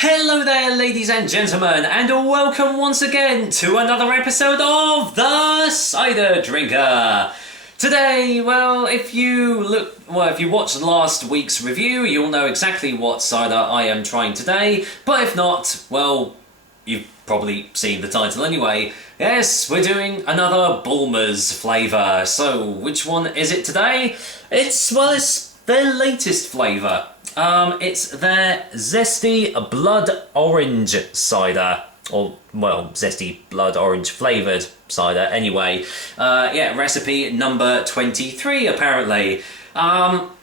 Hello there, ladies and gentlemen, and welcome once again to another episode of The Cider Drinker. Today, if you watched last week's review, you'll know exactly what cider I am trying today, but if not, well, you've probably seen the title anyway. Yes, we're doing another Bulmers flavour. So, which one is it today? It's their latest flavour. It's their Zesty Blood Orange cider. Zesty Blood Orange flavoured cider anyway. Recipe number 23 apparently. I'll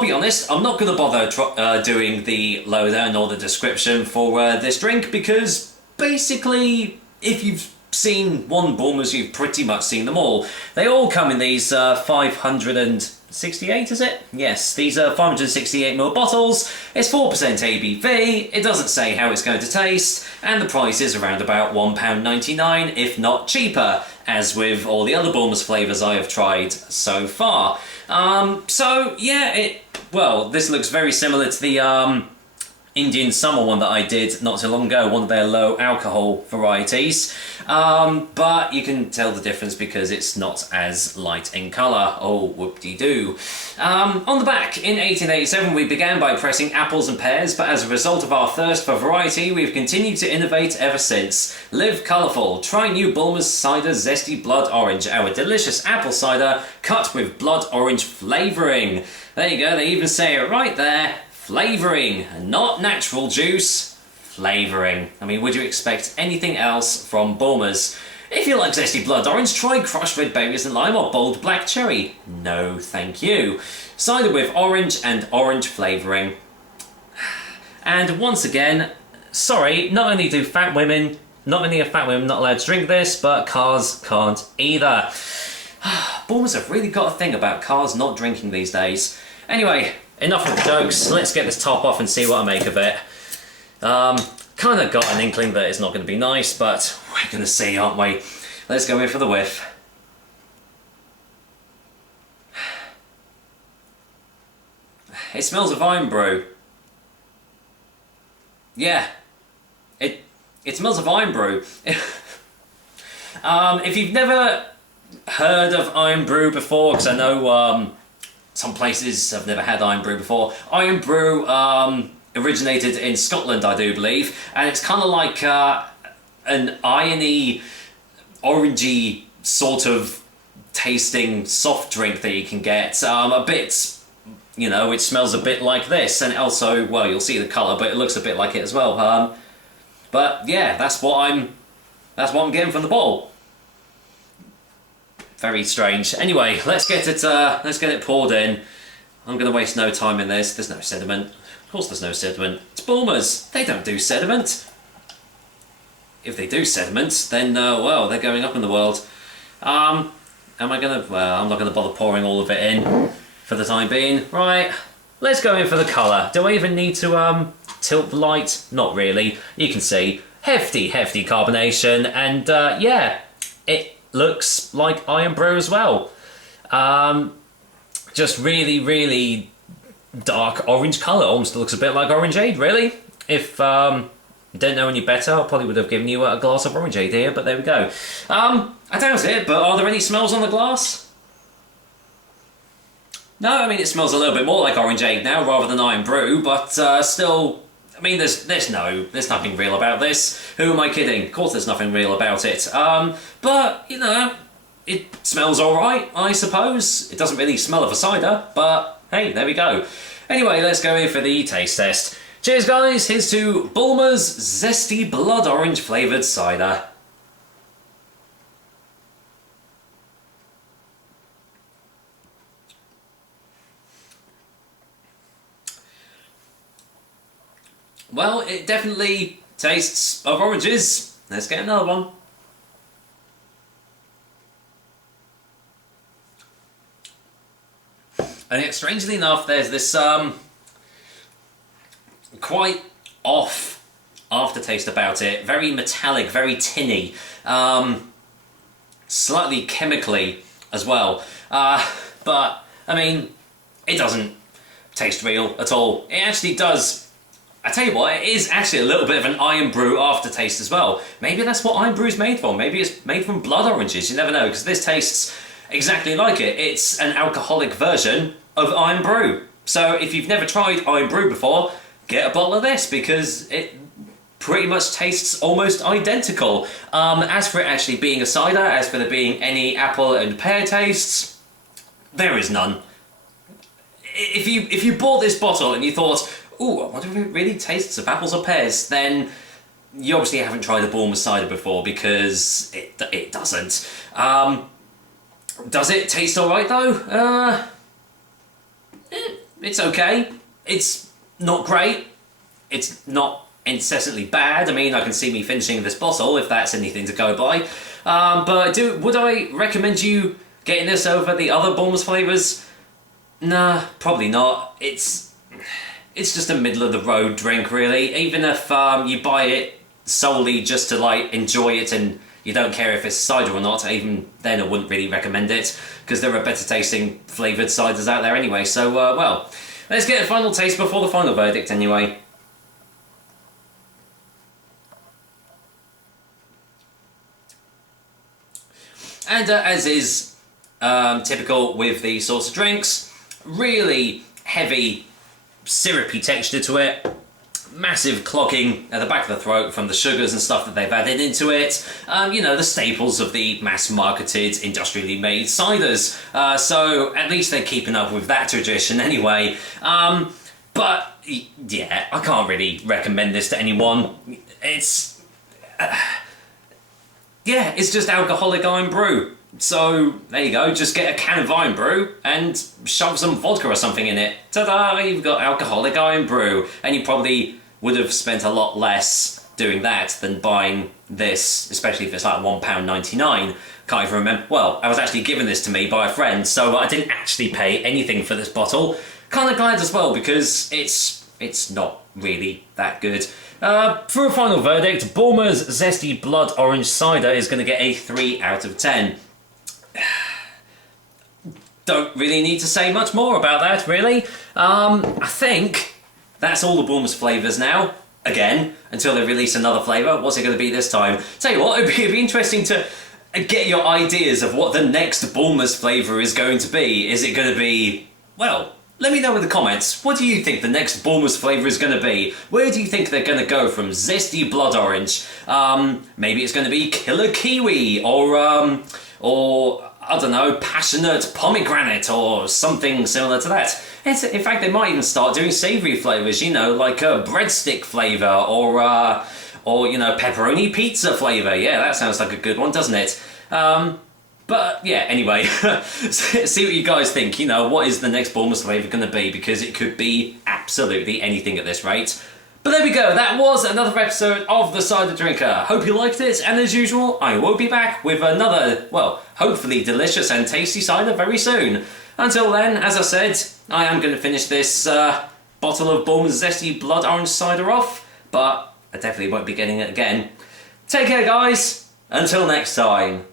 be honest, I'm not going to bother doing the lowdown or the description for this drink because basically, if you've seen one Bulmers, you've pretty much seen them all. They all come in these 568, is it? Yes, these are 568ml bottles. It's 4% ABV, it doesn't say how it's going to taste, and the price is around about £1.99, if not cheaper, as with all the other Bulmers flavours I have tried so far. This looks very similar to the Indian summer one that I did not too long ago, one of their low alcohol varieties, but you can tell the difference because it's not as light in colour. Oh, whoop-de-doo. On the back, in 1887 we began by pressing apples and pears, but as a result of our thirst for variety we've continued to innovate ever since. Live colourful, try new Bulmers Cider Zesty Blood Orange, our delicious apple cider cut with blood orange flavouring. There you go, they even say it right there. Flavouring, not natural juice, flavouring. I mean, would you expect anything else from Bulmers? If you like Zesty Blood Orange, try crushed red berries and lime or bold black cherry. No, thank you. Cider with orange and orange flavouring. And once again, sorry, not only are fat women not allowed to drink this, but cars can't either. Bulmers have really got a thing about cars not drinking these days. Anyway, enough of the jokes, let's get this top off and see what I make of it. Kind of got an inkling that it's not going to be nice, but we're going to see, aren't we? Let's go in for the whiff. It smells of iron brew. Yeah, it smells of iron brew. If you've never heard of iron brew before, because I know some places have never had iron brew before. Iron brew originated in Scotland, I do believe, and it's kind of like an irony, orangey sort of tasting soft drink that you can get. A bit, it smells a bit like this, and also, well, you'll see the colour, but it looks a bit like it as well. But yeah, that's what I'm getting from the bottle. Very strange. Anyway, let's get it poured in. I'm going to waste no time in this. There's no sediment. Of course there's no sediment. It's Bulmers. They don't do sediment. If they do sediment, then, they're going up in the world. I'm not going to bother pouring all of it in for the time being. Right, let's go in for the colour. Do I even need to tilt the light? Not really. You can see hefty carbonation, and it looks like iron brew as well. Just really dark orange colour. Almost looks a bit like orangeade, really. If you don't know any better, I probably would have given you a glass of orangeade here, but there we go. I doubt it, but are there any smells on the glass? No, I mean, it smells a little bit more like orangeade now rather than iron brew, but still, I mean, there's nothing real about this. Who am I kidding? Of course there's nothing real about it. But, it smells alright, I suppose. It doesn't really smell of a cider, but hey, there we go. Anyway, let's go in for the taste test. Cheers, guys. Here's to Bulmers Zesty Blood Orange flavoured cider. Well, it definitely tastes of oranges. Let's get another one. And yet, strangely enough, there's this quite off aftertaste about it. Very metallic, very tinny, slightly chemically as well. But I mean, it doesn't taste real at all. It actually does I tell you what, it is actually a little bit of an iron brew aftertaste as well. Maybe that's what iron brew's made from. Maybe it's made from blood oranges. You never know, because this tastes exactly like it. It's an alcoholic version of iron brew. So if you've never tried iron brew before, get a bottle of this, because it pretty much tastes almost identical. As for it actually being a cider, as for there being any apple and pear tastes, there is none. If you bought this bottle and you thought, ooh, I wonder if it really tastes of apples or pears, then you obviously haven't tried the Bulmers cider before, because it doesn't. Does it taste alright though? It's okay. It's not great. It's not incessantly bad. I mean, I can see me finishing this bottle if that's anything to go by. But would I recommend you getting this over the other Bulmers flavours? Nah, probably not. It's just a middle of the road drink, really. Even if you buy it solely just to like enjoy it and you don't care if it's cider or not, even then I wouldn't really recommend it, because there are better tasting flavoured ciders out there anyway. So, well, let's get a final taste before the final verdict anyway. And as is typical with these sorts of drinks, really heavy, syrupy texture to it, massive clogging at the back of the throat from the sugars and stuff that they've added into it. You know, the staples of the mass-marketed, industrially made ciders. So at least they're keeping up with that tradition anyway. But yeah, I can't really recommend this to anyone. It's... yeah, it's just alcoholic iron brew. So, there you go, just get a can of iron brew and shove some vodka or something in it. Ta-da, you've got alcoholic iron brew. And you probably would have spent a lot less doing that than buying this, especially if it's like £1.99. Can't even remember. Well, I was actually given this to me by a friend, so I didn't actually pay anything for this bottle. Kind of glad as well, because it's not really that good. For a final verdict, Bulmers Zesty Blood Orange Cider is going to get a 3 out of 10. Don't really need to say much more about that, really. I think that's all the Bulmers flavours now. Again, until they release another flavour. What's it going to be this time? Tell you what, it'd be interesting to get your ideas of what the next Bulmers flavour is going to be. Is it going to be, well, let me know in the comments. What do you think the next Bulmers flavour is going to be? Where do you think they're going to go from Zesty Blood Orange? Maybe it's going to be Killer Kiwi, or I don't know, Passionate Pomegranate, or something similar to that. In fact, they might even start doing savoury flavours, you know, like a breadstick flavour, or you know, pepperoni pizza flavour. Yeah, that sounds like a good one, doesn't it? But yeah, anyway, see what you guys think. You know, what is the next Bulmers flavour going to be? Because it could be absolutely anything at this rate. But there we go, that was another episode of The Cider Drinker. Hope you liked it, and as usual, I will be back with another, well, hopefully delicious and tasty cider very soon. Until then, as I said, I am going to finish this bottle of Bulmers Zesty Blood Orange Cider off, but I definitely won't be getting it again. Take care, guys. Until next time.